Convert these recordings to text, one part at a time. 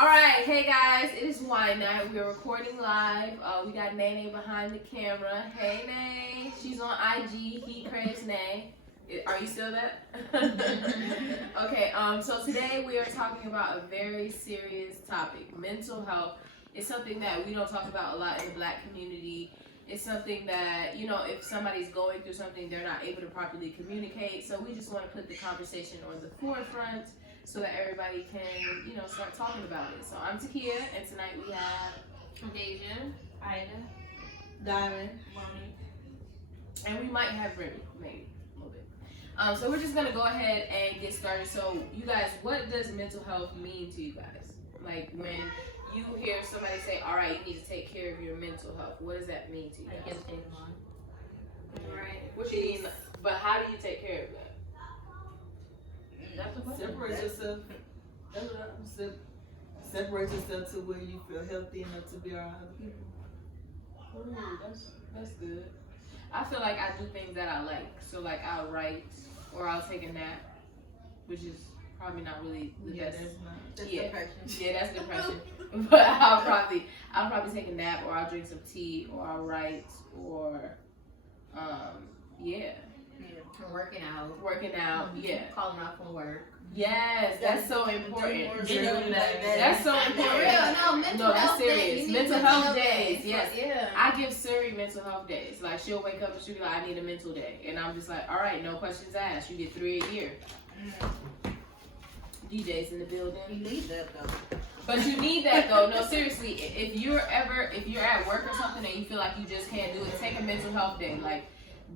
Alright, hey guys, it is wine night. We're recording live. We got Nene behind the camera. Hey Nay. She's on IG. He craves Nay. Are you still there? Okay, so today we are talking about a very serious topic. Mental health is something that we don't talk about a lot in the Black community. It's something that, you know, if somebody's going through something, they're not able to properly communicate. So we just want to put the conversation on the forefront so that everybody can, you know, start talking about it. So I'm Takia, and tonight we have Deja, Ida, Diamond, Mommy. and we might have Remy, maybe a little bit. So we're just gonna go ahead and get started. So you guys, what does mental health mean to you guys? Like when you hear somebody say, all right, you need to take care of your mental health, what does that mean to you I guys? guess take one. right? What you mean, but how do you take care of that? That's a question. separate yourself. That's what I'm saying. Separate yourself to where you feel healthy enough to be around other people. Ooh, that's good. I feel like I do things that I like. So like I'll write or I'll take a nap, which is probably not really the best. That's not. That's Yeah. depression. Yeah, that's depression. But I'll probably take a nap or I'll drink some tea or I'll write or yeah. Working out. Working out, yeah. Calling out from work. Yes, that's so important. You know, like that. That's so For important. real, no, mental No, that's health serious. days. You need Mental health days, yes. Yeah. I give Suri mental health days. Like she'll wake up and she'll be like, I need a mental day. And I'm just like, all right, no questions asked. You get 3 a year. DJ's in the building. You need that though. But you need that though. No, seriously, if you're at work or something and you feel like you just can't do it, take a mental health day. Like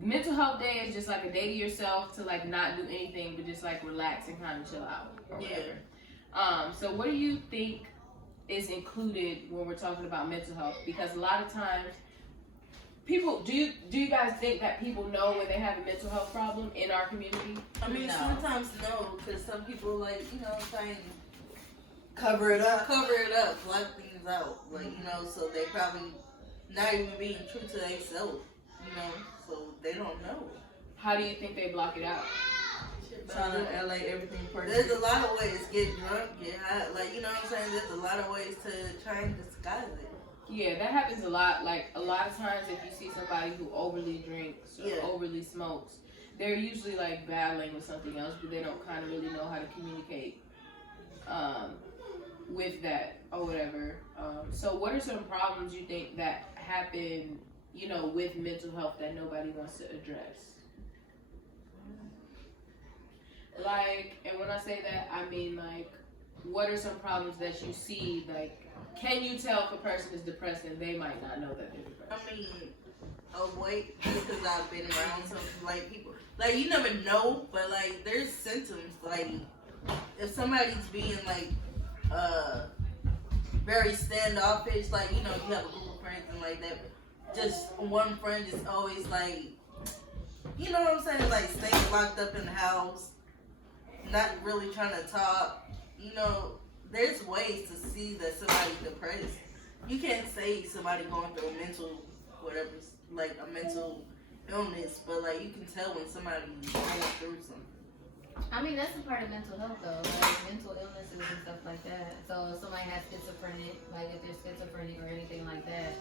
mental health day is just like a day to yourself to like not do anything but just like relax and kind of chill out or whatever. So what do you think is included when we're talking about mental health? Because a lot of times people do you guys think that people know when they have a mental health problem in our community? I mean, No. sometimes no, because some people like, you know, trying to Cover it up. cover it up, block things out, like, you know, so they probably not even being true to themselves, you know, so they don't know. How do you think they block it out? Trying to LA everything perfect. There's a lot of ways. Get drunk, get high, like, you know what I'm saying? There's a lot of ways to try and disguise it. Yeah, that happens a lot. Like a lot of times if you see somebody who overly drinks or Yeah. overly smokes, they're usually like battling with something else, but they don't kind of really know how to communicate with that or whatever. So what are some problems you think that happen, you know, with mental health that nobody wants to address? Like, and when I say that, I mean like, what are some problems that you see? Like, can you tell if a person is depressed and they might not know that they're depressed? I mean, wait, because I've been around some, like, people, like, you never know, but, like, there's symptoms, like, if somebody's being, like, very standoffish, like, you know, you have a group of friends and like that, just one friend is always, like, you know what I'm saying, like, staying locked up in the house, not really trying to talk, you know, there's ways to see that somebody's depressed. You can't say somebody going through a mental, whatever, like a mental illness, but like you can tell when somebody's going through something. I mean, that's a part of mental health, though. Like, mental illnesses and stuff like that. So, if somebody has schizophrenic, like, if they're schizophrenic or anything like that,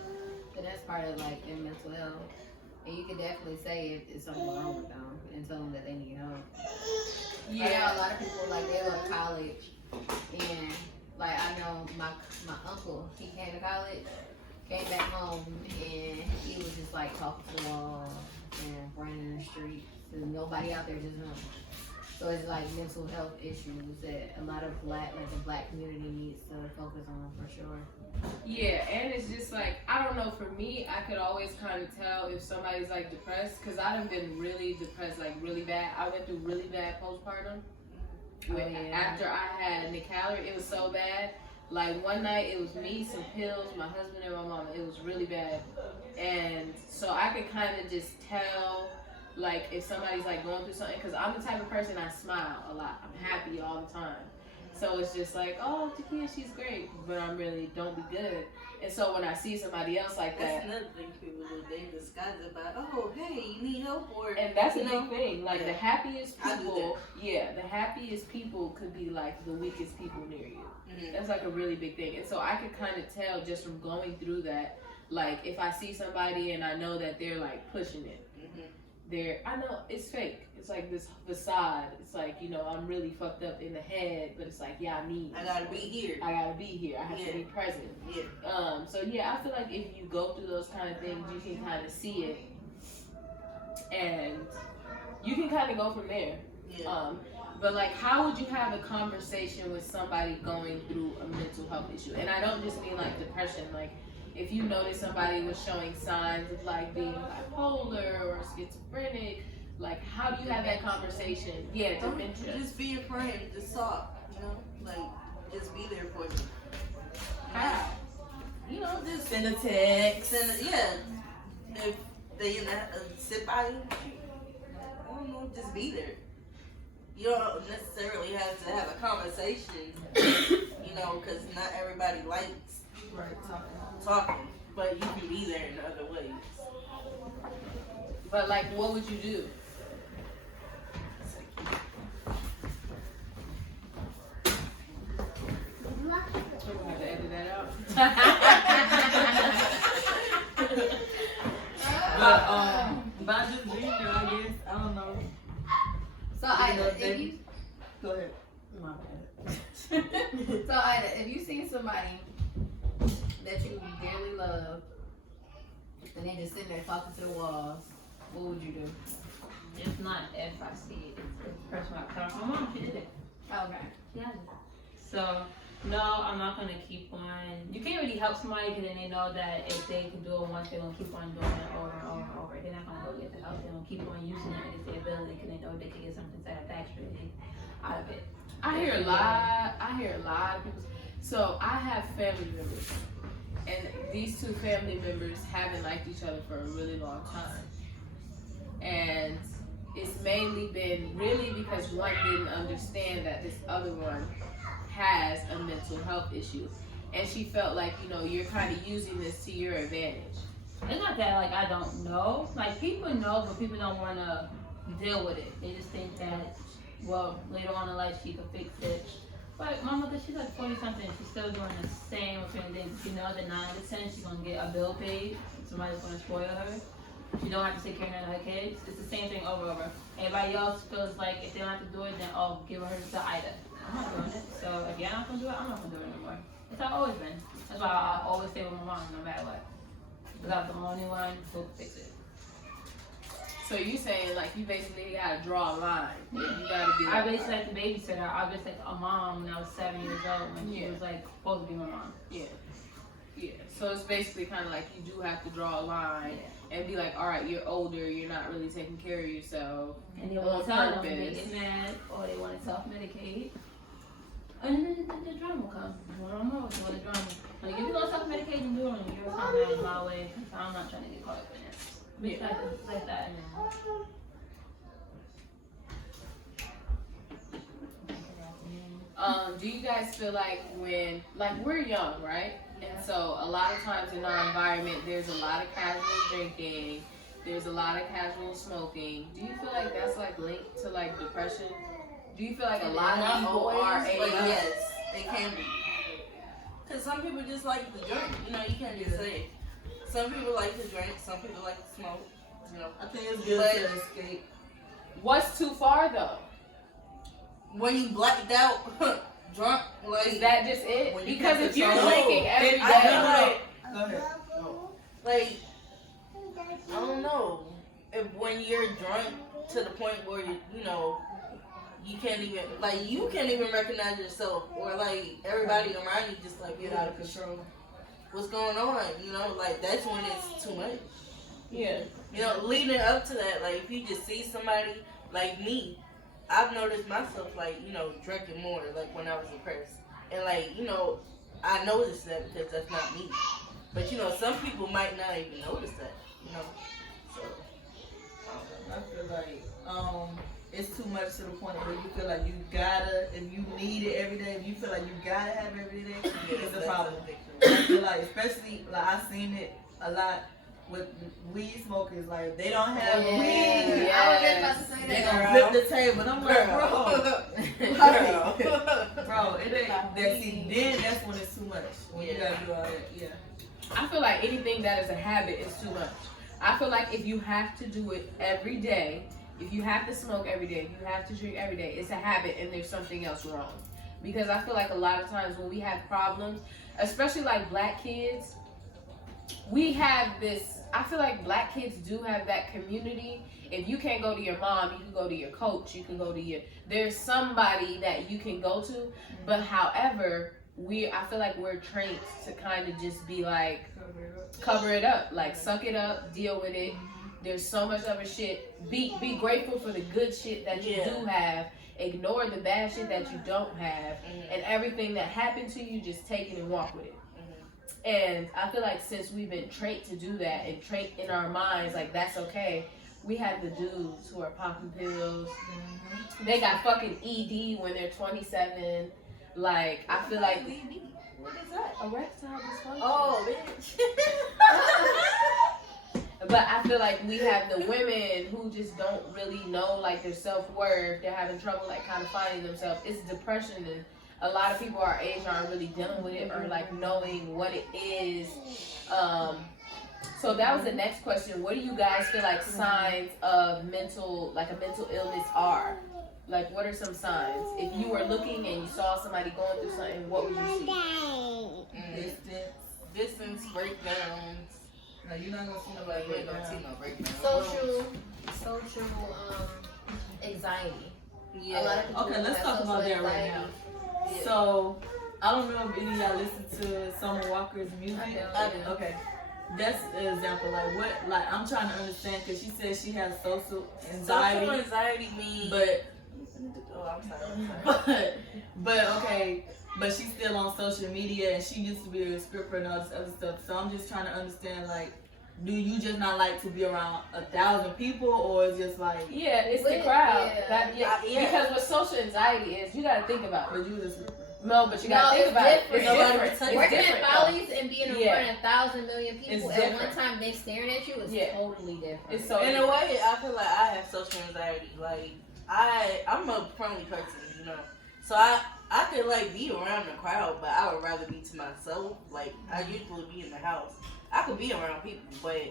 then that's part of, like, their mental health. And you can definitely say if there's something wrong with them and tell them that they need help. I know a lot of people, like, they go to college, and, like, I know my uncle, he came to college, came back home, and he was just, like, talking to the wall and running in the streets, and nobody out there just him. So it's like mental health issues that a lot of the black community needs to focus on for sure. Yeah, and it's just like, I don't know, for me, I could always kind of tell if somebody's like depressed, because I've been really depressed, like really bad. I went through really bad postpartum. After I had Nick Haller, it was so bad. Like one night it was me, some pills, my husband and my mom. It was really bad. And so I could kind of just tell like if somebody's like going through something, because I'm the type of person I smile a lot. I'm happy all the time. So it's just like, oh, Takia, she's great, but I'm really don't be good. And so when I see somebody else like That's that, another thing people do. They disguise it by, oh, hey, you need help, or and that's a you know, big thing. Like yeah. the happiest I do people, the happiest people could be like the weakest people near you. Mhm. That's like a really big thing. And so I could kind of tell just from going through that, like if I see somebody and I know that they're like pushing it, I know it's fake. It's like this facade. It's like, you know, I'm really fucked up in the head, but it's like, yeah, I need I gotta be here. I gotta be here. I have Yeah. to be present. Yeah. So yeah, I feel like if you go through those kind of things, you can kind of see it, and you can kind of go from there. Yeah. But like, how would you have a conversation with somebody going through a mental health issue? And I don't just mean like depression. Like, if you notice somebody was showing signs of like being bipolar or schizophrenic, like how do you have that conversation? Yeah, Don't dementia. just be a friend. Just talk. You know, like just be there for you. How? You know, just Send a text. send it. Yeah. If they sit by you, I don't know, just be there. You don't necessarily have to have a conversation, you know, because not everybody likes Right, talking, but you can be there in other ways. But like, what would you do? We're gonna have to edit that out. But by just being there, I guess, I don't know. So You know, if you Go ahead. my bad. So Ida, if you see somebody that you dearly love and they just sitting there talking to the walls, what would you do? It's not if I see it, it's the person I come from. My mom, she did it. Okay. Yeah. So, no, I'm not going to keep on. You can't really help somebody because then they know that if they can do it once, they're going to keep on doing it over and over and over. They're not going to go get the help. They're going to keep on using it as their ability because they know they can get something satisfactory out of it. I hear a lot of people. So I have family members, and these two family members haven't liked each other for a really long time. And it's mainly been really because one didn't understand that this other one has a mental health issue. And she felt like, you know, you're kind of using this to your advantage. It's not that, like, I don't know. Like, people know, but people don't want to deal with it. They just think that, well, later on in life, she can fix it. But my mother, she's like 40-something. She's still doing the same thing. She knows that 9 to 10, she's going to get a bill paid. Somebody's going to spoil her. She don't have to take care of her kids. It's the same thing over and over. Everybody else feels like if they don't have to do it, then, oh, give her to Ida. I'm not doing it. So if you're not going to do it, I'm not going to do it anymore. That's how I've always been. That's why I always stay with my mom no matter what. Because I'm the only one who can fix it. So you saying like you basically gotta draw a line. You gotta be I like, basically like the babysitter. I was like a mom when I was 7 years old when she Yeah. was like supposed to be my mom. yeah. So it's basically kind of like you do have to draw a line and be like, all right, you're older, you're not really taking care of yourself. And they On want to tell them, they purpose. get mad, or they want to self-medicate. And then the drama comes. When I'm always doing the drama. Like, if you're going to self-medicate and do it, you're coming out of my way. So I'm not trying to get caught up in it. It's like that. Do you guys feel like when, like we're young, right? And so a lot of times in our environment, there's a lot of casual drinking, there's a lot of casual smoking. Do you feel like that's like linked to like depression? Do you feel like a lot of Not people are always, but yes, they can be. Cause some people just like to drink. You know, you can't just say it. Some people like to drink. Some people like to smoke. You know, I think it's good But- to escape. What's too far though? when you blacked out, drunk, like Is that just it? When you Because can't if you're control- drinking every I day, know, like, Go ahead. like I don't know if when you're drunk to the point where you know you can't even recognize yourself, or like everybody around you just like Get out of control. what's going on, you know, like that's when it's too much. yeah. You know, leading up to that, like if you just see somebody like me, I've noticed myself like, you know, drinking more like when I was depressed. And like, you know, I noticed that because that's not me. But you know, some people might not even notice that, you know. So I feel like it's too much to the point where you feel like you gotta, if you need it every day, if you feel like you gotta have it every day, it's a problem. I feel like, especially, like, I've seen it a lot with weed smokers, like, they don't have weed. I was just about to say They that. gonna flip the table, and I'm like, bro, it ain't, that, see, then that's when it's too much, when you gotta do all that, yeah. I feel like anything that is a habit is too much. I feel like if you have to do it every day, if you have to smoke every day, if you have to drink every day, it's a habit and there's something else wrong. Because I feel like a lot of times when we have problems, especially like black kids, we have this, I feel like black kids do have that community. If you can't go to your mom, you can go to your coach, you can go to there's somebody that you can go to. But however, I feel like we're trained to kind of just be like, cover it up, like suck it up, deal with it. There's so much other shit. Be grateful for the good shit that you do have. Ignore the bad shit that you don't have. And everything that happened to you, just take it and walk with it. And I feel like since we've been trained to do that and trained in our minds, like that's okay. We have the dudes who are popping pills. They got fucking ED when they're 27. Like, I feel like What is that? erectile dysfunction. Oh, bitch. But I feel like we have the women who just don't really know like their self-worth. They're having trouble like kind of finding themselves. It's depression, and a lot of people our age aren't really dealing with it or like knowing what it is. So that was the next question. What do you guys feel like signs of a mental illness are? Like, what are some signs? If you were looking and you saw somebody going through something, what would you see? Distance, breakdowns. No, you're not gonna see Like, nobody we don't see no breakdowns. Social anxiety. Yeah. A lot of people Okay, let's have talk social about that right anxiety. now. Yeah. So, I don't know if any of y'all listen to Summer Walker's music. I do. Okay. That's an example. Like, what, like, I'm trying to understand, because she says she has social anxiety. Social anxiety means. But, Oh, I'm sorry. but okay, but she's still on social media, and she used to be a scripper and all this other stuff. So I'm just trying to understand, like, do you just not like to be around 1,000 people, or it's just like? Yeah, it's the crowd. Yeah. Because what social anxiety is, you gotta think about it. But you just scripper. No, but you gotta think about it. It's Nobody different. can touch It's Working at different. Follies and being in Yeah. front of 1,000 million people It's at one different. time, they staring at you is Yeah. totally different. It's so In a way, I feel like I have social anxiety. Like, I'm a friendly person, you know. So I could, like, be around the crowd, but I would rather be to myself. Like, I usually be in the house. I could be around people, but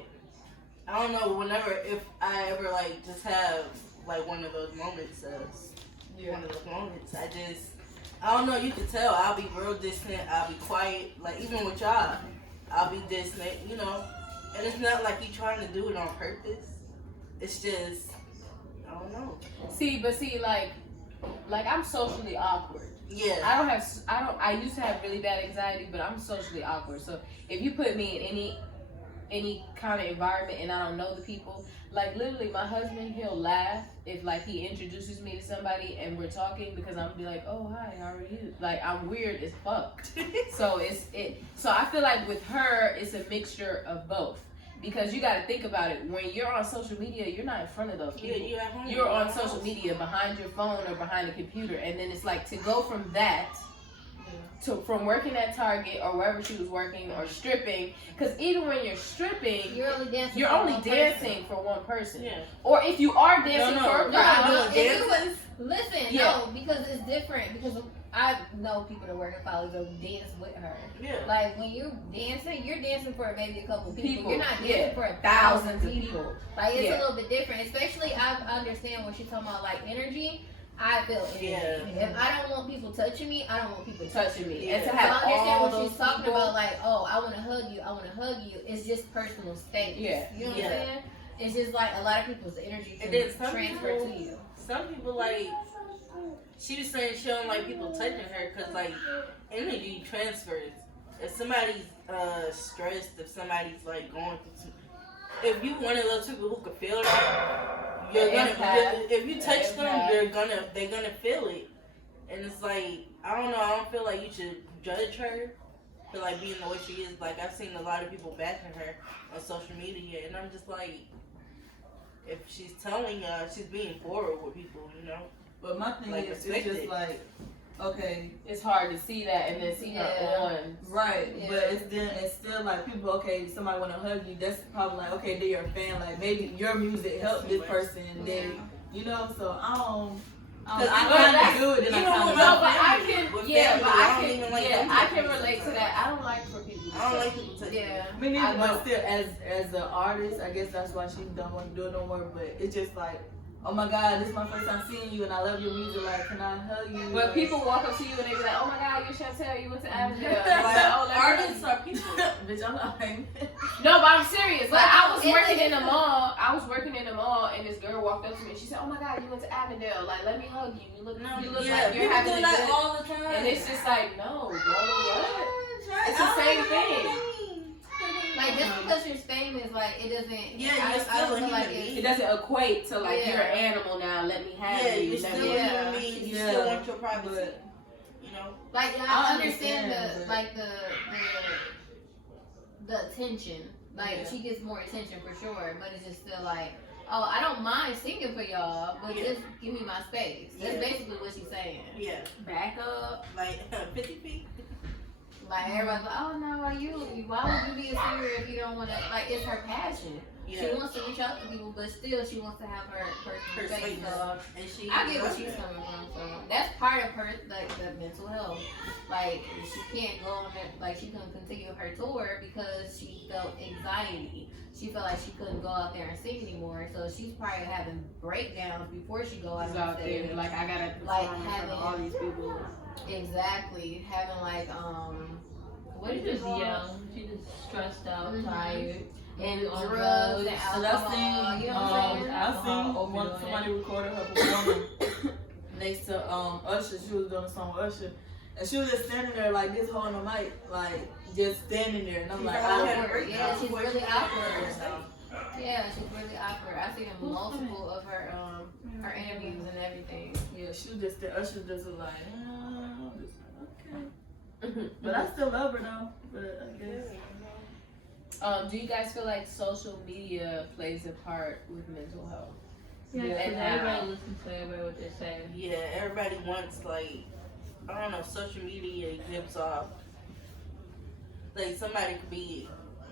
I don't know, if I ever, like, just have, like, one of those moments, I don't know, you can tell, I'll be real distant, I'll be quiet, like, even with y'all, I'll be distant, you know, and it's not like you trying to do it on purpose, it's just, I don't know. See, like I'm socially awkward. Yeah. I used to have really bad anxiety, but I'm socially awkward. So if you put me in any kind of environment and I don't know the people, like literally my husband, he'll laugh if like he introduces me to somebody and we're talking, because I'm gonna be like, oh hi, how are you? Like I'm weird as fuck. So so I feel like with her it's a mixture of both. Because you got to think about it. When you're on social media, you're not in front of those people. Yeah, you're at home. You're on social media behind your phone or behind a computer, and then it's like to go from that from working at Target or wherever she was working or stripping. Because even when you're stripping, You're only dancing. you're for only one dancing person. for one person. Yeah. Or if you are dancing No, for a no, crowd, no, doing if you dances? Listen, Yeah. no, because it's different. Because I know people that work at Follies that dance with her. Yeah. Like when you're dancing for maybe a couple people. People, You're not dancing yeah. for Thousands 1,000 of people. Like it's Yeah. a little bit different. Especially I understand when she's talking about like energy. I feel energy. Yeah. If I don't want people touching me, I don't want people touching me. Yeah. And to So have I understand all when those she's talking people, about like, oh, I want to hug you. It's just personal space. Yeah. You know what Yeah. I'm saying? It's just like a lot of people's energy And can then some transfer people- to you. Some people, like, she was saying she don't like people touching her because, like, energy transfers. If somebody's stressed, if somebody's, like, going through some... If you one of those people who can feel that, you're The gonna... impact. If you touch The them, impact. they're gonna feel it. And it's like, I don't know, I don't feel like you should judge her for, like, being the way she is. Like, I've seen a lot of people backing her on social media, and I'm just like... if she's telling y'all, she's being forward with people, you know. But my thing Like, is, it's respect just it. like, okay, It's hard to see that and then see her Yeah. on. right, Yeah. but it's still like people, okay, somebody want to hug you, that's probably like, okay, they're your fan, like maybe your music helped this person, and then, you know, so I kind of do it, then I Even kind with of No, my but I family, can, with yeah, family, but I I don't can, even like yeah, them I to can touch relate me. to that. I don't like for people to I don't touch like me. people touching Yeah. Me neither, I but know. still, as an artist, I guess that's why she don't want to do it no more. But it's just like, oh my God, this is my first time seeing you, and I love your music. Like, can I hug you? But Like, people walk up to you and they be like, oh my God, you're Chantel, you went to Avondale. Like, Oh, let me artists are people. bitch, I'm not like, No, but I'm serious. Like, But I was it's working a in the mall. I was working in the mall, and this girl walked up to me. and She said, "Oh my God, you went to Avondale. Like, let me hug you. You look No, like you're people having do a that good." all the time. And it's just like, no, bro, what? It's the I don't same know thing. what I mean. Like just because you're famous, like it doesn't. Yeah, I you're still still a feel like human it's- It doesn't equate to like Yeah. you're an animal now. Let me have Yeah, you. you're Let still me. a Yeah. human being. You Yeah. still want your privacy. but You know. Like I I understand understand, the but- like the attention. Like Yeah. she gets more attention for sure, but it's just still like, oh, I don't mind singing for y'all, but Yeah. just give me my space. That's Yeah. basically what she's saying. Yeah. Back up. Like 50 feet. Like everybody's like, oh no, why would you be a singer if you don't want to? Like it's her passion. She Yeah. wants to reach out to people, but still she wants to have her Her personal space. space. So And she. I get where she's coming from. So that's part of her, like the mental health. Like she can't go on it. Like she couldn't continue her tour because she felt anxiety. She felt like she couldn't go out there and sing anymore. So she's probably having breakdowns before she go out He's on out stage. there like I gotta Like perform in front of all these people. Exactly, having like what She's is it just called? young. She just stressed out, Mhm. tired. And on drugs and drugs. And alcohol. You know what I'm saying? I seen Opioid. one somebody recorded her performing next to Usher. She was doing a song with Usher, and she was just standing there like this, holding the mic, like just standing there. And I'm like, Awkward. Yeah, she's really awkward. Yeah. Yeah, she's really awkward. I've seen multiple of her her interviews and everything. yeah, she was just there. Usher just was like, I'm just like, okay. But I still love her though. But I guess. Do you guys feel like social media plays a part with mental health? Yeah, Yeah, because and everybody listens to everybody what they're saying. Yeah, everybody wants like, I don't know, social media gives off, like somebody could be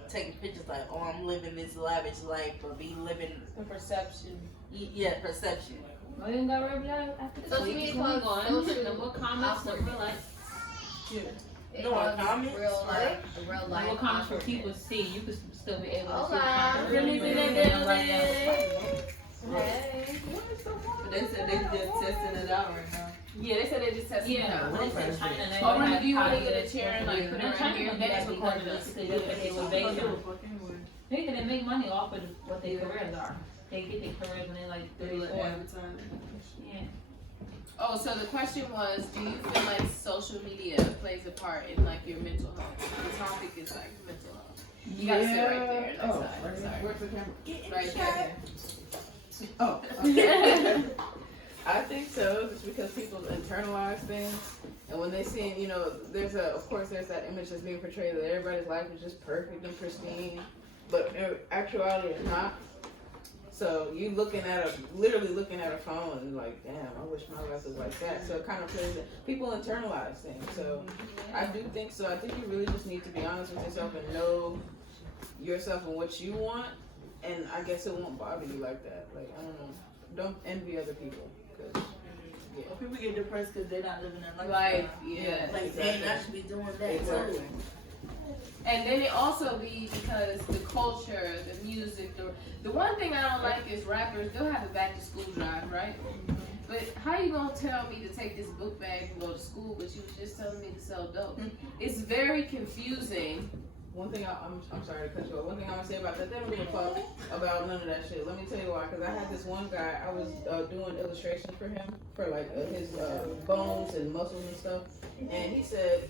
taking pictures like, oh, I'm living this lavish life, or be living, The perception. yeah, perception. Well, you got red light after Social this media week. called On. social The more comments, the more likes. It No, was comments? real life, real The life. more comments from awkwardness. people see, you can still be able to Hola. see the Release in the building. Hey. But they said they just testing it out right now. Yeah, they said they just tested it Yeah, out. when they said China, they Oh, don't do have you want to positive get a chair and like put it No, right China here? don't They do just that recorded because us. they look like they were Fuck begging. anyway. They make money off of what their careers are. They get their careers when they're like They 34. look advertising. Yeah. Oh, so the question was, do you feel like social media plays a part in like your mental health? The topic is like mental health. You gotta sit right there. Next Oh, side. right Sorry. here. Where's the camera? Get in Right the there. Oh, okay. I think so, just because people internalize things, and when they see, you know, of course there's that image that's being portrayed that everybody's life is just perfect and pristine, but in actuality it's not. So you literally looking at a phone and like, damn, I wish my life was like that. So it kind of plays it. People internalize things. So I do think so. I think you really just need to be honest with yourself and know yourself and what you want. And I guess it won't bother you like that. Like, I don't know. Don't envy other people. 'Cause, yeah. Well, people get depressed because they're not living their life. Like, yeah. Like, dang, I should be doing that Exactly. too. And then it also be because the culture, the music, the one thing I don't like is rappers, they'll have a back to school drive, right? But how you gonna tell me to take this book bag and go to school, but you was just telling me to sell dope? It's very confusing. One thing I'm sorry to cut you off. One thing I'm gonna say about that, they don't give a fuck about none of that shit. Let me tell you why. Cause I had this one guy. I was doing illustrations for him for like his bones and muscles and stuff. And he said,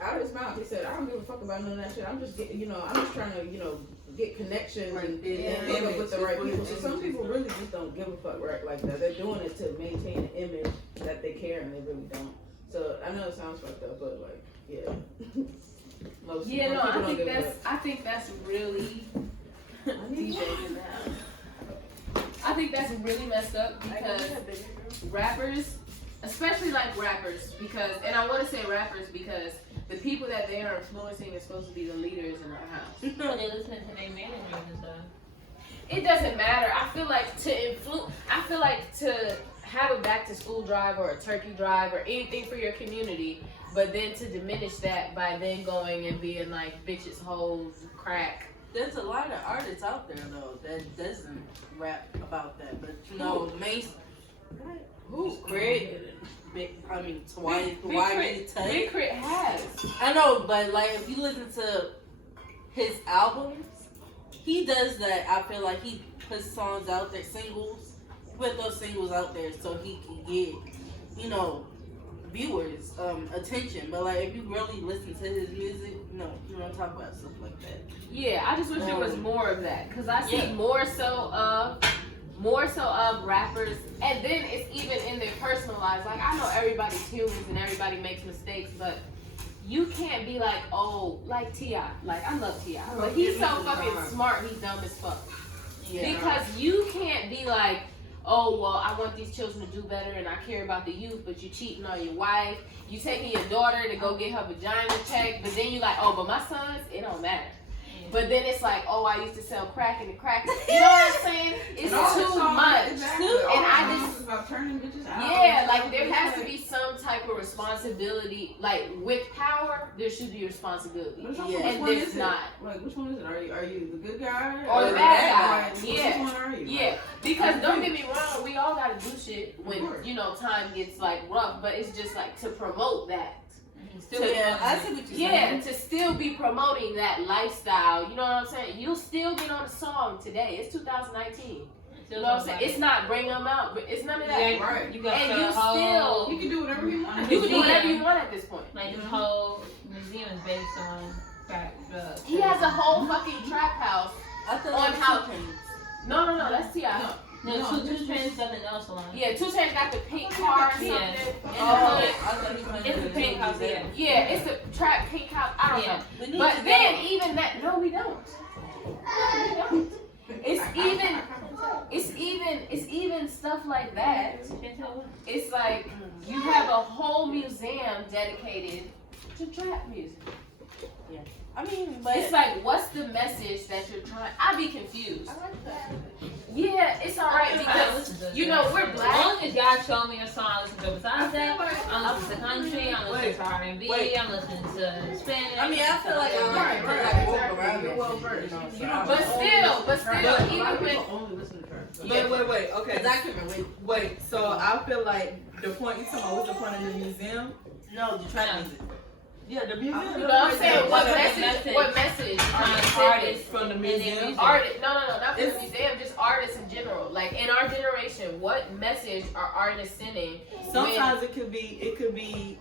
out of his mouth, he said, "I don't give a fuck about none of that shit. I'm just getting, I'm just trying to, get connections and hook up with the right people." So some people really just don't give a fuck right like that. They're doing it to maintain an image that they care and they really don't. So I know it sounds fucked up, but like, yeah. Most Yeah, no, people I don't think give a that's really fuck. DJ in that. I think that's really messed up because rappers, especially like rappers, because, and I want to say rappers because the people that they are influencing are supposed to be the leaders in our house. So they listen to their managers and stuff. It doesn't matter. I feel like to have a back to school drive or a turkey drive or anything for your community, but then to diminish that by then going and being like bitches, hoes, crack. There's a lot of artists out there though that doesn't rap about that, but you know, Who's Crit? Twice. Big Crit has. I know, but like if you listen to his albums, he does that. I feel like he puts songs out there, singles. He put those singles out there so he can get, you know, viewers attention. But like if you really listen to his music, no, you don't talk about stuff like that. Yeah, I just wish there was more of that because I see more so of rappers, and then it's even in their personal lives. Like I know everybody's humans and everybody makes mistakes, but you can't be like, oh, like T.I. Like I love T.I., but he's so fucking smart, he's dumb as fuck. Yeah. Because you can't be like, oh, well, I want these children to do better and I care about the youth, but you cheating on your wife. You taking your daughter to go get her vagina checked, but then you like, oh, but my sons, it don't matter. But then it's like, oh, I used to sell crack in the crack. You know what I'm saying? It's too much. Exactly. And I just, it's about turning bitches out. yeah, like there has to be some type of responsibility. Like with power, there should be responsibility. Which And one there's is it? not. Like, which one is it? Are you the good guy Or the bad guy? Yeah. Which one are you? Yeah, because don't get me wrong, we all gotta do shit when, you know, time gets like rough, but it's just like to promote that. Yeah, I see what you're saying. To still be promoting that lifestyle, you know what I'm saying? You'll still get on a song today. It's 2019. You know what I'm saying? It's not bring them out, but it's none of that. Yeah, Right. You got And the you whole, You can do whatever you want. You can do whatever you want at this point. like this whole museum is based on crack drugs. He has a whole fucking trap house. I thought On it was how- 2 Chainz. No, that's T.I. No, two trends, something else along. Yeah, 2 Chainz got the pink car or something. Yeah. And Oh, the I hood. thought he was It's a pink house, yeah. Yeah, it's the trap pink house. I don't Yeah. know. We need But to then go. even that, no, we don't. No, we don't. It's even stuff like that. It's like you have a whole museum dedicated to trap music. I mean, but It's like, what's the message that you're trying? I'd be confused. Yeah, it's alright because you know we're As black. long as y'all show me a song, I listen to. Besides that, I'm listening to country, I'm listening to R&B, I'm listening to Spanish. I mean, I feel like I'm like walk around You're that well shit, versed. you know, so But still, A lot of even with people only listen to trap. Wait. Okay. Cause I can relate. Wait. So I feel like the point you talking about. What's the point of the museum? No, the trap music. Yeah, the museum. you know what I'm saying, what What message? What message? artists From the and their museum. music. Artists, no, not for the It's- museum, just artists in general. Like in our generation, what message are artists sending? Sometimes it could be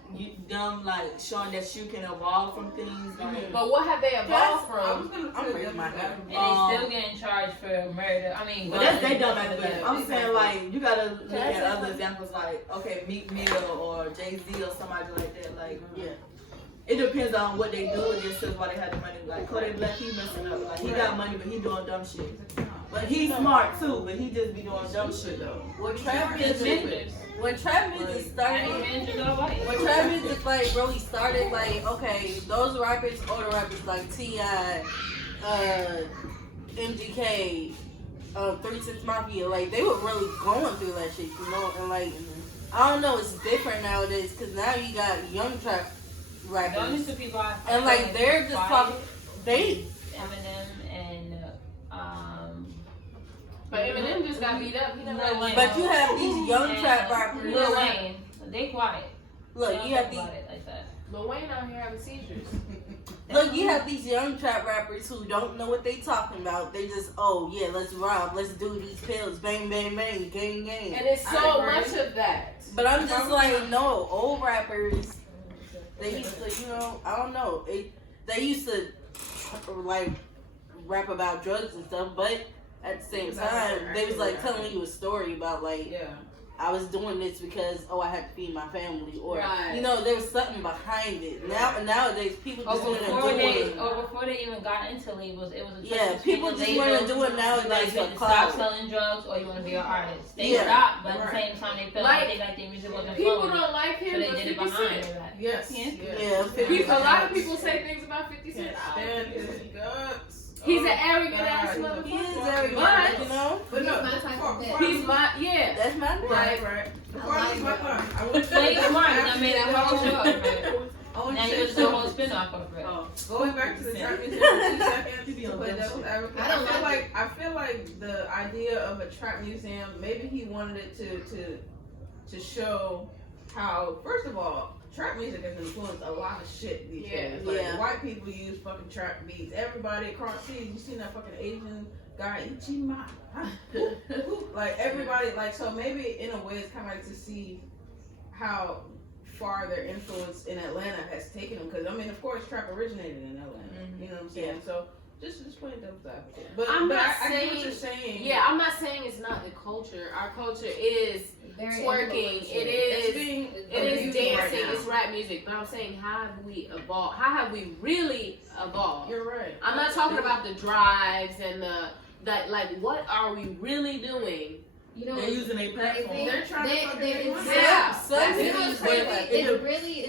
them like showing that you can evolve from things. Like, But what have they evolved I was from? gonna I'm put reading it my that. head. And they still getting charged for murder. I mean, but that's they dumb guns, after that. stuff I'm saying like you gotta look I at say other something? examples like okay, Meek Mill or Jay-Z or somebody like that. Like Yeah. it depends on what they do with themselves while they have the money. Like Kodak Black, he messing up. Like he got money, but he doing dumb shit. But he's smart too, but he just be doing dumb shit though. When trap It's music, genders. when trap music I mean, started, men should go white. when trap music like really started, like okay, those rappers, older rappers like T.I., MGK, 3 6 Mafia, like they were really going through that shit, you know, and like I don't know, it's different nowadays because now you got young trap Those rappers, two people are and like they're just talking, they Eminem and But Eminem just got beat up. He never Lil Wayne. but you have these young and trap rappers. Lil Wayne. They quiet. Look, They don't you have talk these. about it like that. Lil Wayne out here having seizures. Look, you have these young trap rappers who don't know what they talking about. They just, oh yeah, let's rob, let's do these pills, bang, bang, bang, gang, gang. And it's so much of that. But I'm just like, no, old rappers, they used to, you know, I don't know, they used to like rap about drugs and stuff, but at the same time, they was like telling you a story about like, Yeah. I was doing this because I had to feed my family, or Right. you know, there was something behind it. Nowadays people just want to do it. Before they even got into labels, it was a choice Yeah, people just want to do it nowadays you for to clout. stop selling drugs or you want to be an artist. They Yeah. stopped, but at the Right. same time they felt Like, like their music wasn't People flowing, don't like so him, they but did it 50 behind Cent. their back. Yes. Yeah. Yeah, 50 A lot of people say things about 50 Cent. Stand his guts. He's Oh, an arrogant God, ass he's a motherfucker. He is fucking- arrogant, But- you know. But no, He's my type of bitch. He's my, yeah. That's my right, right. right. Before I I like leave my it. thought, I want to Play smart, I made that whole show of it. I want Now to you say just do a whole something. spin off of it. Going back to the trap music for 2 seconds, You be to on play dumb devil's shit. advocate. I don't like I feel like the idea of a trap museum, maybe he wanted it to show how, first of all, trap music has influenced a lot of shit these Yeah. days. Like, Yeah. white people use fucking trap beats. Everybody across seas, you seen that fucking Asian guy, Ichima? Like, everybody, like, so maybe in a way it's kind of like to see how far their influence in Atlanta has taken them. Because, I mean, of course, trap originated in Atlanta. You know what I'm saying? So, just playing devil's advocate. But, I'm but not I get what saying- you're saying. Yeah, I'm not saying it's not the culture. Our culture is Very twerking. influential. It It's is. being It is abused dancing, right now. it's rap music, but I'm saying how have we evolved? How have we really evolved? You're right. I'm not talking about the drives and that like what are we really doing? You know, They're using a platform. They're trying to fucking make money. Yeah, Some that's You it. know what's But crazy? like, It's really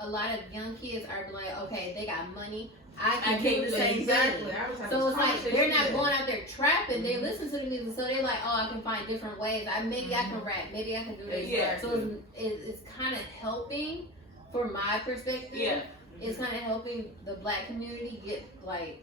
a lot of young kids are like, okay, they got money. I can can't do the do same Exactly. thing. I was having So this it's like they're conversation not today. going out there trapping. They listen to the music, so they're like, oh, I can find different ways. Maybe I can rap. Maybe I can do this. Yeah. So it's kind of helping, from my perspective. Yeah. It's kind of helping the black community get like,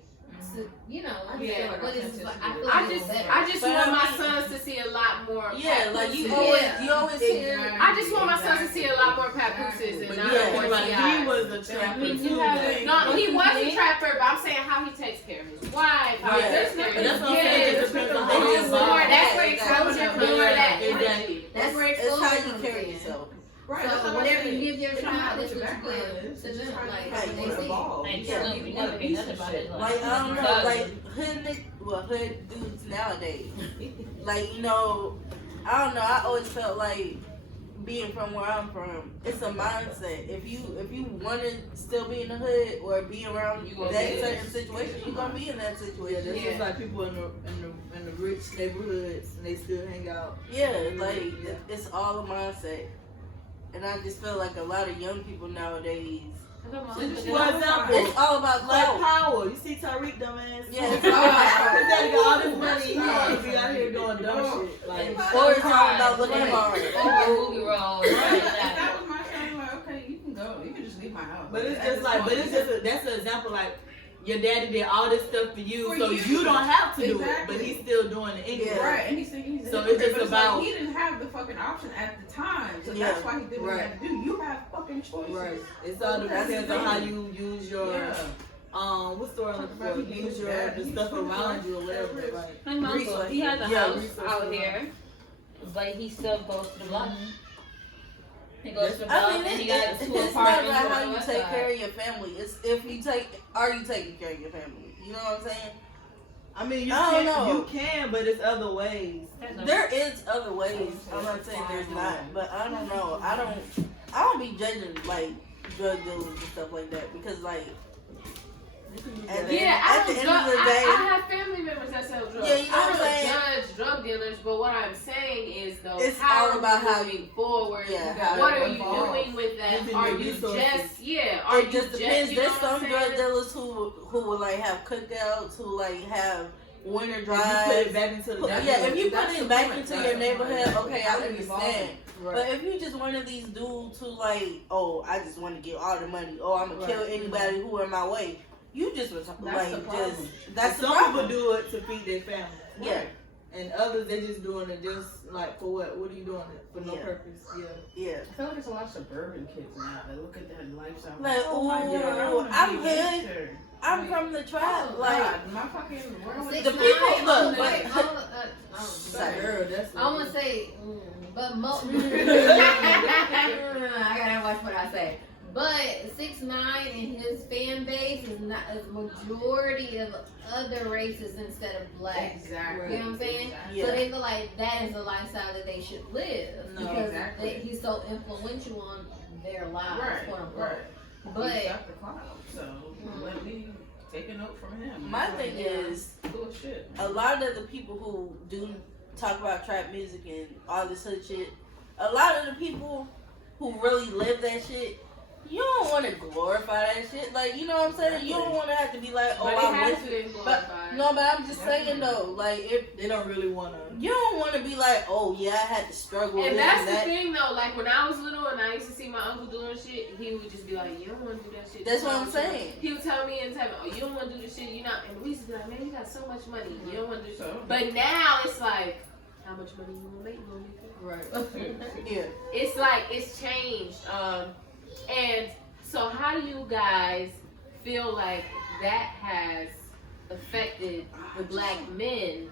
you know, I feel like what is? authenticity I feel is- like I it's just better. I just But want I my mean- sons to see a lot more Yeah, like you papooses. always Yeah. you always hear. Exactly. I just want my sons to see a lot more papooses and But not yeah, more like TIs. he was a trapper We too. do have though. No, he was a trapper, but I'm saying how he takes care of his wife, how Yeah. he takes care of But his that's what I'm saying. It kids. depends on They how you just More, evolve. that's where Yeah, exposure, exactly. more of that Yeah, energy. That's where It's how exposure you comes carry in. yourself. Right. that's So what I'm whatever saying. you give your It don't matter child, what that's your what you background give is. to It's just them. how Like, you Right. want to evolve. Like, Yeah. look, we never hear nothing about it. Like I don't know, Cause- like hood dudes nowadays. Like, you know, I don't know. I always felt like being from where I'm from, it's a mindset. If you want to still be in the hood or be around You gonna that be certain situation, you gonna be in that Yeah, situation. that's just like people in the rich neighborhoods and they still hang out. Yeah, like it's all a mindset. And I just feel like a lot of young people nowadays, For example, it's all about like clout. power. You see Tariq dumbass? Yeah, His daddy got all this money. He want to be out here doing dumb shit. Like, Or it's all about looking Right. hard. Over movie roles. If Right. that was my son, I'm like, okay, you can go. You can just leave my house. but it's At just this like, point, that's an example. Like, your daddy did all this stuff for you, For so you. you don't have to do it, Exactly. but he's still doing it anyway. Yeah. Right, and he's thinking he's a So hypocrite, it's just but about- like, he didn't have the fucking option at the time, so Yeah. that's why he did what he had to do. You have fucking choices. Right. It's all That's depends the on how thing. you use your Yeah. what's the word I'm looking for? Use your the stuff around you or whatever. Like, My uncle, he has a Yeah, house resources. out here, but he still goes to the block. He goes to the I block mean, and he got it's two not apartments about on how the you west take side. care of your family. It's if you are you taking care of your family? You know what I'm saying? I mean, you I don't can, know. you can, but it's other ways. There is other ways. I'm not saying there's not, but I don't know. I don't be judging like drug dealers and stuff like that because like at the, Yeah, at the end of the day, I have family members that sell drugs. Yeah, you know I what I'm don't saying? judge drug dealers, but what I'm saying is though, It's how all are about you how moving forward? yeah, how What to are you evolve. doing with that? Using Are your you resources. are it you just depends. you There's know what some I'm drug saying? dealers who will like have cookouts, who like have winter If you drives. put it back into the Yeah, if you put That's it the back point. into That's your the neighborhood, point. okay, I How you understand. evolve. But if you just one of these dudes who like, oh, I just want to get all the money, oh, I'm gonna Right. kill anybody who in my way, you just was That's like the just problem. that's the some people problem. do it to feed their family. Yeah, And others, they just doing it just like for what? What are you doing it for? No Yeah. purpose. Yeah. yeah. I feel like there's a lot of suburban kids now that look at that lifestyle. Like, oh my ooh, God, I wanna I'm be hood. gangster. I'm from the tribe, Oh, like. God, my fucking world is The people- look, Wait, but- sorry. Girl, that's. I want to say, but I gotta watch what I say. But 6ix9ine and his fan base is not a majority of other races instead of black. Exactly. You know what I'm saying? Yeah. So they feel like that is a lifestyle that they should live No, because exactly. he's so influential on their lives, Right, quote unquote. right. But He's got the clout, so let me take a note from him. My thing is, bullshit. a lot of the people who do talk about trap music and all this other shit, a lot of the people who really live that shit, you don't want to glorify that shit. Like, you know what I'm saying? You don't want to have to be like, oh, But it I'm has with to it. be But glorified. no, but I'm just saying though, like, if They don't really wanna. you don't want to be like, oh yeah, I had to struggle with And this that's and the that. thing though, like when I was little and I used to see my uncle doing shit, he would just be like, you don't want to do that shit. That's what I'm saying. He would tell me and tell me, oh, you don't want to do this shit, you know. And we used to be like, man, you got so much money, you don't want to do So? shit. But now it's like, how much money you gonna make? You gonna make it? right. Yeah. It's like it's changed. And so how do you guys feel like that has affected the black men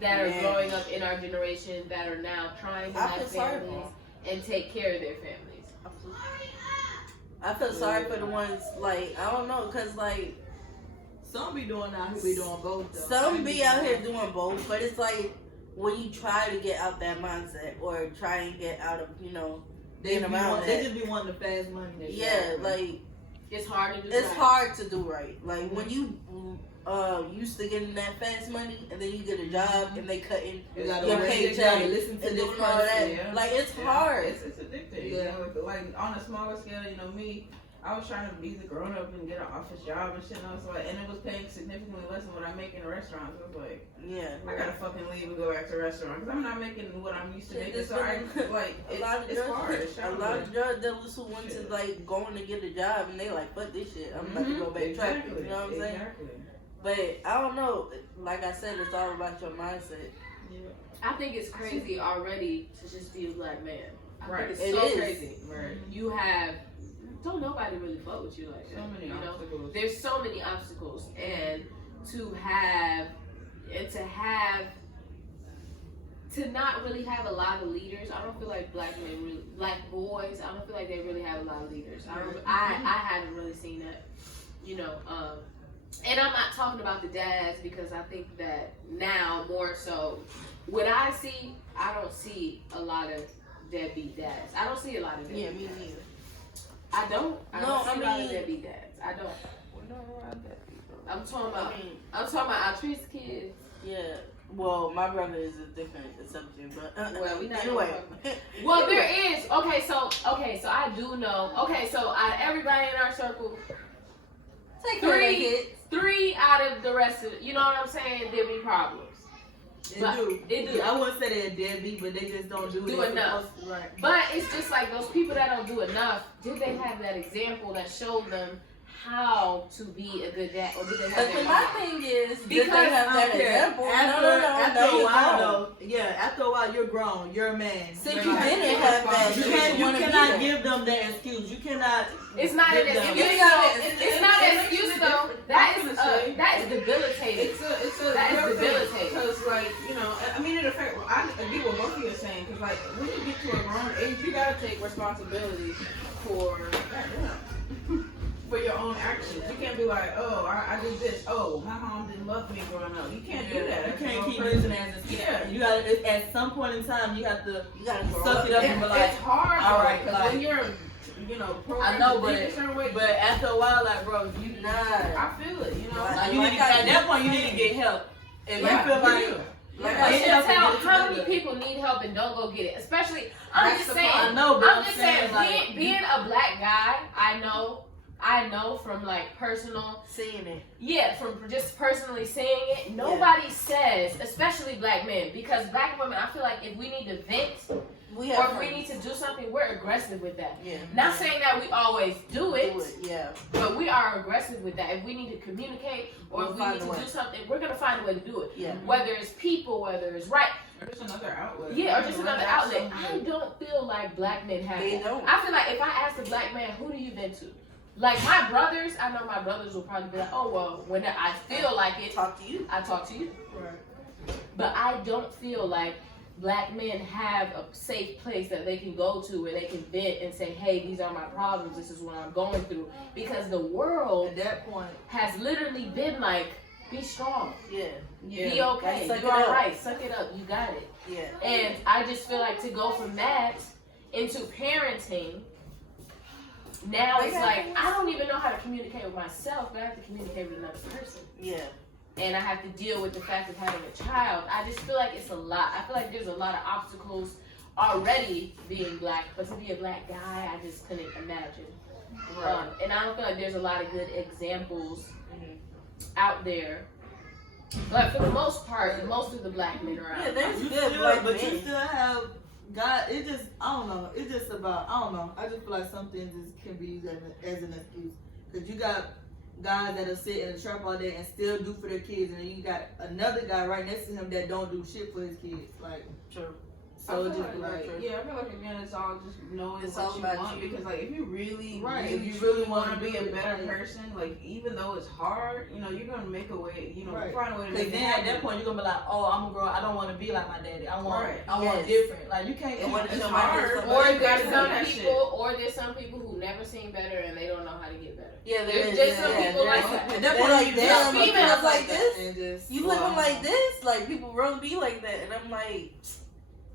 that are Man. growing up in our generation that are now trying to I have feel sorry for families them. and take care of their families? I feel sorry for the ones, like, I don't know, because, like, Some be doing out here, be doing both. Though. some be out here doing both, but it's like, when you try to get out that mindset or try and get out of, you know, They, being be around want, they that. just be wanting the fast money. Yeah, like, It's hard to do. it's right. hard to do right. Like, when you used to getting that fast money and then you get a job and they cutting You gotta your wait, paycheck you gotta listen to and this doing all that. person. yeah. Like, it's Yeah. hard. It's addicting. Yeah. You know, like on a smaller scale, you know, me, I was trying to be the grown up and get an office job and shit. And I was like, and it was paying significantly less than what I make in a restaurant. So I was like, Yeah. I gotta fucking leave and go back to a restaurant because I'm not making what I'm used to Yeah, making. it's So I been- like A lot of it's hard. It's drug, a lot of drug dealers who went to like going to get a job and they like, fuck this shit, I'm about to go back traffic. You know what I'm saying? Exactly. But I don't know. Like I said, it's all about your mindset. I think it's crazy already to just be a black man. I Right. think It it's so is. crazy. Right. You have don't nobody really fuck with you like that. So many you know? obstacles. There's so many obstacles, and to not really have a lot of leaders. I don't feel like black men really, black boys. I don't feel like they really have a lot of leaders. I haven't really seen that, you know. And I'm not talking about the dads because I think that now more so, what I see, I don't see a lot of deadbeat dads. I don't see a lot of deadbeat Yeah, me dads. neither. I don't. I No, don't see I a lot of mean- deadbeat dads. I don't. I'm talking about. I mean, I'm talking about Altrice's kids. yeah. Well, my brother is a different exception, but Well, we not anyway. Well, there is. Okay, so I do know. Okay, so out of everybody in our circle, Take care of Three. the kids. 3 out of the rest of, you know what I'm saying? There be problems. They But do. it do. I wouldn't say they're deadbeat, but they just don't do Do what they're enough. supposed to. Right. But it's just like those people that don't do enough. Did they have that example that showed them how to be a good dad, or did they have But then my that? thing is, did Because they have that Okay, example? After No, a you while, don't. though, after a while, you're grown. You're a man. Since You're you like- didn't have that, You you cannot cannot give them that excuse. You cannot. It's not an give them- excuse. You got though. it. It's not an It's excuse a though. different- That I'm is gonna say- that is debilitating. It's a That is real thing, debilitating. because like, you know, I mean, it affects. I get what both of you are saying, because like when you get to a grown age, you gotta take responsibility for for your own actions. You can't be like, oh, I did this. Oh, my mom didn't love me growing up. You can't do that. You as a can't grown keep person. using it as an excuse. Yeah. You gotta. At some point in time, you have to You gotta grow suck up. it up and be like. It's hard, all though, right, because like- when you're, you know, I programmed know, to but think a certain way, but after a while, like, bro, you Nah. I feel it. You know, Like, like, you need to, at that point, you need to get help. If Yeah, you feel like. you do. Like I I should said, tell get it how many together. people need help and don't go get it. Especially, I'm That's just the saying. problem. I know, but I'm just saying, like, being a black guy, I know from like personal, seeing it. yeah, from just personally seeing it. Nobody says, especially black men, because black women, I feel like if we need to vent We or have if we friends. need to do something, we're aggressive with that. Yeah. Not saying that we always do it, Yeah. but we are aggressive with that. If we need to communicate or We'll if we find need a to way. do something, we're gonna find a way to do it. Yeah. Whether it's people, whether it's right. Or just another outlet. Yeah, or just another outlet. I Absolutely. don't feel like black men have They that. don't. I feel like if I ask a black man, who do you been to? Like my brothers, I know my brothers will probably be like, oh well, when I feel like it, Talk to you. I talk to you. Right. But I don't feel like black men have a safe place that they can go to where they can vent and say, hey, these are my problems, this is what I'm going through. Because the world At that point, has literally been like, be strong, yeah, be okay, Like, suck you're it up. alright, suck it up, you got it. yeah. And I just feel like to go from that into parenting, now it's like, I don't even know how to communicate with myself, but I have to communicate with another person. Yeah. And I have to deal with the fact of having a child. I just feel like it's a lot. I feel like there's a lot of obstacles already being black, but to be a black guy, I just couldn't imagine. And I don't feel like there's a lot of good examples out there. But for the most part, most of the black men are out. Yeah, there's You good still, black but men. you still have God. It just, I don't know. It's just about, I don't know. I just feel like some things can be used as an excuse. Because you got guys that'll sit in the trap all day and still do for their kids, and then you got another guy right next to him that don't do shit for his kids. Like, True. so I it's feel just like, yeah, I feel like again, it's all just knowing It's what all you about want. you. Because like, if you really, Right, really, if you truly really want wanna to be do a it, better like- person, like even though it's hard, you know, you're gonna make a way. You know, Right. find a way to because make it then at happen. that point you're gonna be like, oh, I'm a girl. I don't want to be like my daddy. I want, Right. I want Yes. different. Like you can't. And what It's if hard. somebody did Or something- there's do some that people, or there's some people who never seen better and they don't know how to get better. Yeah, There's just some people like that. At that They're point, like, you damn, females you females like like this? and just You living like this? Like, people really be like that. And I'm like,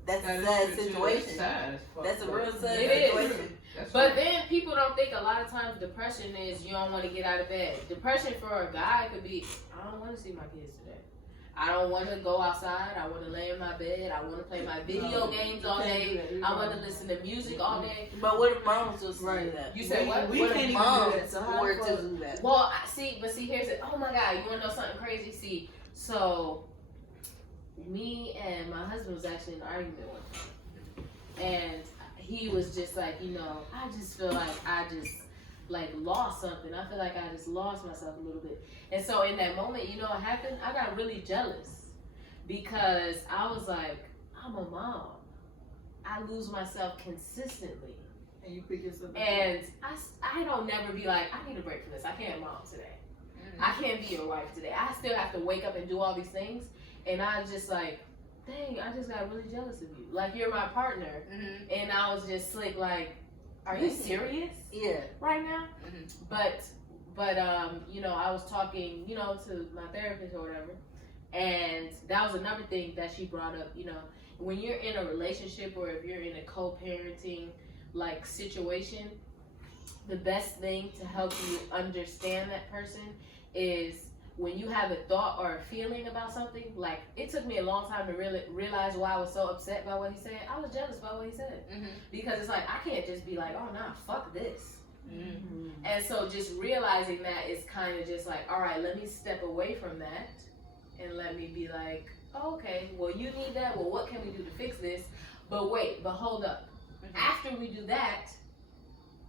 that's a That is sad true, too. situation. Sad as fuck, That's a but- real sad It is. situation. That's But what- then people don't think a lot of times depression is you don't want to get out of bed. Depression for a guy could be, I don't want to see my kids today. I don't want to go outside. I want to lay in my bed. I want to play my video games all day. I want to listen to music all day. But what if moms just Right. do that? You said what? We What can't if even do moms that. So how were the to fuck- do that? Well, here's it. Oh my God, you want to know something crazy? See, so me and my husband was actually in an argument one time, and he was just like, you know, I just feel like I just like lost something. I feel like I just lost myself a little bit. And so in that moment, you know what happened? I got really jealous because I was like, I'm a mom. I lose myself consistently. And you pick yourself up. And I don't never be like, I need a break from this. I can't mom today. I can't be your wife today. I still have to wake up and do all these things. And I was just like, dang, I just got really jealous of you. Like, you're my partner. Mm-hmm. And I was just slick, like, are you serious Yeah. right now? Mhm. But you know, I was talking, you know, to my therapist or whatever. And that was another thing that she brought up, you know, when you're in a relationship or if you're in a co-parenting like situation, the best thing to help you understand that person is when you have a thought or a feeling about something. Like, it took me a long time to really realize why I was so upset by what he said. I was jealous by what he said. Mm-hmm. Because it's like, I can't just be like, oh nah, fuck this. Mm-hmm. And so just realizing that is kind of just like, all right, let me step away from that and let me be like, oh, okay, well, you need that. Well, what can we do to fix this? But wait, but hold up. After we do that,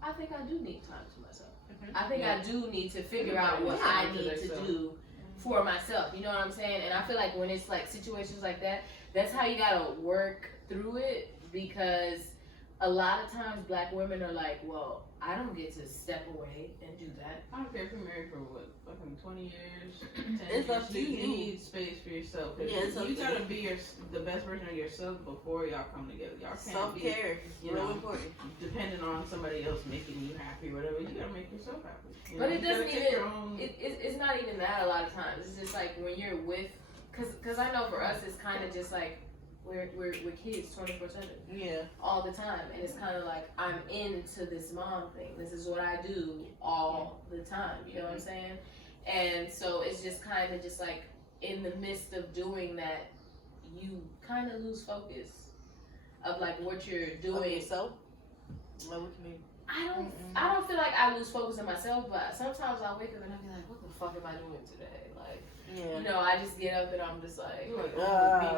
I think I do need time to myself. I think I do need to figure out what I need to do for myself. You know what I'm saying? And I feel like when it's like situations like that, that's how you gotta work through it, because a lot of times black women are like, well, I don't get to step away and do that. I don't care if you're married for what, fucking 20 years, 10 It's years. up to you. need space for yourself. 'Cause Yeah, it's up you to gotta you. be the best version of yourself before y'all come together. Y'all can't Self be care is you real know, important. depending on somebody else making you happy or whatever. You gotta make yourself happy. You But know, it you gotta doesn't take even- your own- It's not even that a lot of times. It's just like when you're with, cause I know for us it's kind of just like we're kids 24/7 Yeah. all the time, and it's kind of like I'm into this mom thing. This is what I do all the time. You know what I'm saying? And so it's just kind of just like in the midst of doing that, you kind of lose focus of like what you're Doing doing. yourself? What you mean? I don't feel like I lose focus in myself, but sometimes I wake up and I be like, what the fuck am I doing today? Like, Yeah. you know, I just get up and I'm just like, You're like being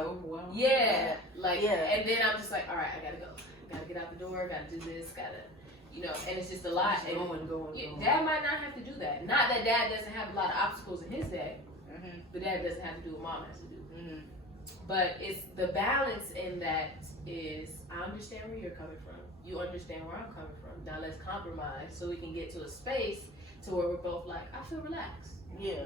overwhelmed. yeah, like, Yeah. and then I'm just like, all right, I gotta go, gotta get out the door, gotta do this, gotta, you know, and it's just a lot. Just And going. Dad might not have to do that. Not that Dad doesn't have a lot of obstacles in his day, Mm-hmm. but Dad doesn't have to do what Mom has to do. Mm-hmm. But it's the balance in that is, I understand where you're coming from. You understand where I'm coming from. Now let's compromise so we can get to a space to where we're both like, I feel relaxed. Yeah.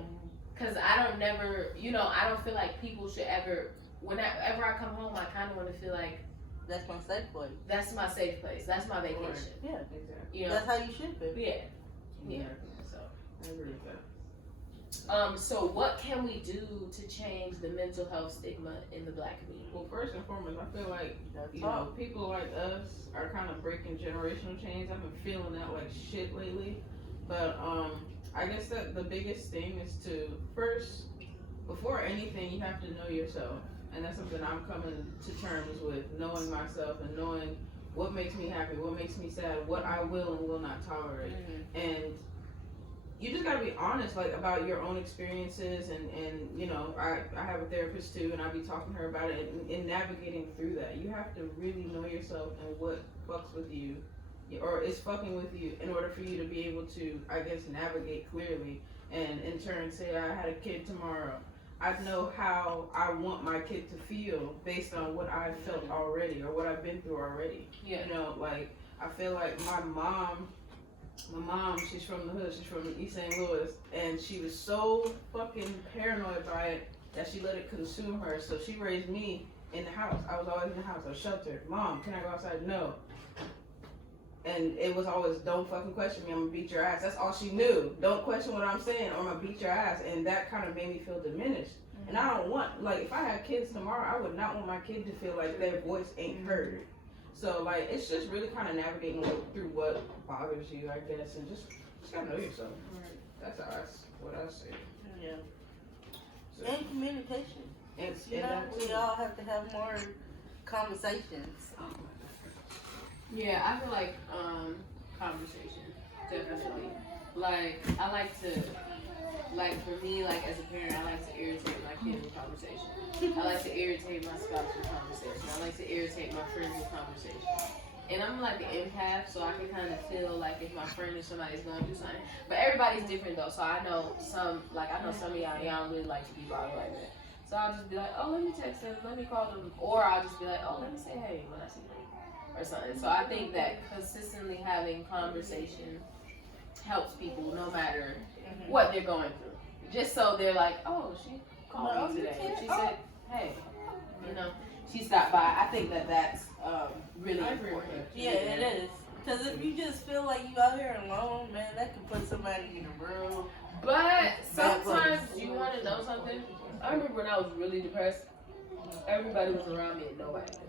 Cause I don't feel like people should ever whenever I come home, I kind of want to feel like That's my safe place. that's my safe place. That's my vacation. Yeah, Exactly. You know? that's how you should be. Yeah. Yeah. So. I agree with that. So what can we do to change the mental health stigma in the Black community? Well, first and foremost, I feel like That's you all. know, people like us are kind of breaking generational chains. I've been feeling that like shit lately. But I guess that the biggest thing is to first, before anything, you have to know yourself. And that's something I'm coming to terms with, knowing myself and knowing what makes me happy, what makes me sad, what I will and will not tolerate. And you just gotta be honest, like, about your own experiences, and you know, I have a therapist too, and I be talking to her about it, and navigating through that. You have to really know yourself and what fucks with you, or is fucking with you, in order for you to be able to, I guess, navigate clearly, and in turn say, I had a kid tomorrow. I know how I want my kid to feel based on what I've felt already, or what I've been through already. Yeah. You know, like, I feel like my mom, she's from the hood, she's from East St. Louis, and she was so fucking paranoid by it that she let it consume her. So she raised me in the house. I was always in the house. I was sheltered. Mom, can I go outside? No. And it was always, don't fucking question me, I'm gonna beat your ass. That's all she knew. Don't question what I'm saying, or I'm gonna beat your ass. And that kind of made me feel diminished. And I don't want, like, if I had kids tomorrow, I would not want my kid to feel like their voice ain't heard. So, like, it's just really kind of navigating through what bothers you, I guess, and just gotta know yourself. That's what I say. Yeah. So, And communication. and You know, that we too. all have to have more conversations. Yeah, I feel like conversation, definitely. Like, I like to, like, for me, like, as a parent, I like to irritate my kid with conversation. I like to irritate my spouse with conversation. I like to irritate my friends with conversation. And I'm like an empath, so I can kind of feel like if my friend or somebody's going to do something. But everybody's different though, so I know some of y'all don't really like to be bothered like that. So I'll just be like, oh, let me text them, let me call them. Or I'll just be like, oh, let me say hey when I see them. Or something. So I think that consistently having conversation helps people no matter what they're going through. Just so they're like, oh, she called me today. She said, hey, you know, she stopped by. I think that that's really important. Yeah, it is. Because if you just feel like you out here alone, man, that could put somebody in a real. But sometimes you want to know something. I remember when I was really depressed, everybody was around me and nobody knew.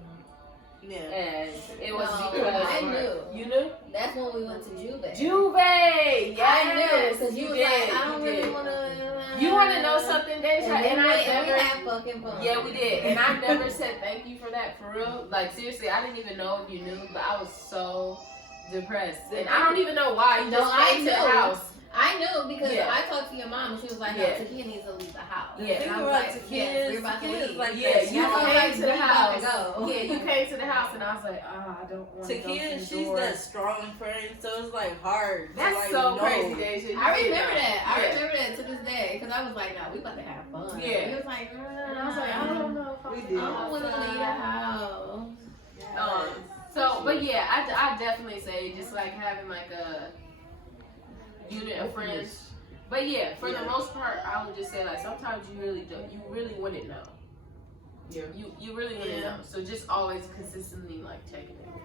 Yeah. And it was No, because I knew. You knew? That's when we went to Juve. Juve! Yes! I knew, because you was did, like, I don't you really did. want to. You want to know something, Deja? And I we never. had fucking fun. Yeah, we did. And I never said thank you for that, for real. Like, seriously, I didn't even know if you knew, but I was so depressed. And I don't even know why. You No, just I came to the knew. house. I knew because Yeah. I talked to your mom and she was like, no, Yeah. Takia needs to leave the house. Yeah. And I was like, yes, we're about to leave. like Yeah, that. you I was came like, to we the about house. to go. Yeah, you came to the house, and I was like, oh, I don't want to go Takia, to the she's door. that strong friend, so it's like hard. to, That's like, so know. crazy, Deja. I remember that. I Yeah. remember that to this day because I was like, no, we about to have fun. Yeah. He was like, And I was like, I don't know if I We can did. I don't want to leave the house. So, but yeah, I definitely say just like having like a unit of friends. But yeah, for the most part, I would just say like sometimes you really wouldn't know. Yeah. You really wouldn't know. So just always consistently like checking in with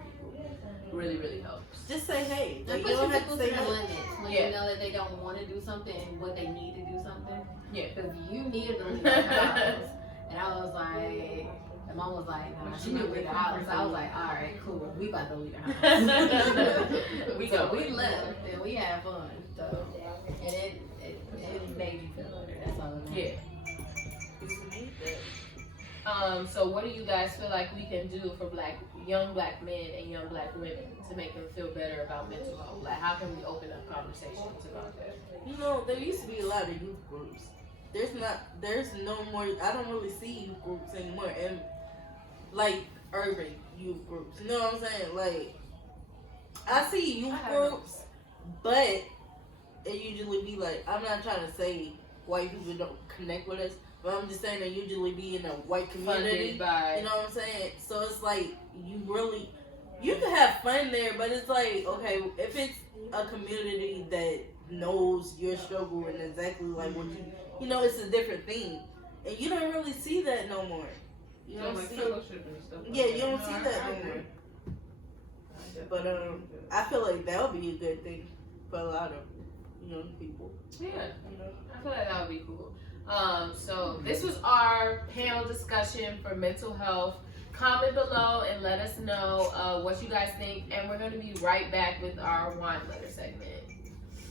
people really helps. Just say hey. And Like, you don't pushing have to people say to the no. limits when Yeah. you know that they don't want to do something and what they need to do something. Yeah. Because you needed to leave the house. And I was like, and mom was like, nah, she needed to leave the house. So I was like, all right, cool. We about to leave the house. We So go. we left and we had fun. So, and it made you feel better. That's all it Yeah. You need that. So what do you guys feel like we can do for young black men and young black women to make them feel better about mental health? Like how can we open up conversations about that? You know, there used to be a lot of youth groups. There's no more, I don't really see youth groups anymore. And, like, urban youth groups. You know what I'm saying? Like, I see youth groups, but it usually be like, I'm not trying to say white people don't connect with us, but I'm just saying they usually be in a white community. Funded by You know what I'm saying? So it's like, you can have fun there, but it's like, okay, if it's a community that knows your struggle and exactly like what you know, it's a different thing. And you don't really see that no more. You So don't like see. fellowship and stuff. Like Yeah, that. you don't No, see I that no agree. more. I But definitely I feel like that would be a good thing for a lot of young people. Yeah. You know. I feel like that would be cool. So this was our panel discussion for mental health. Comment below and let us know what you guys think, and we're going to be right back with our wine letter segment.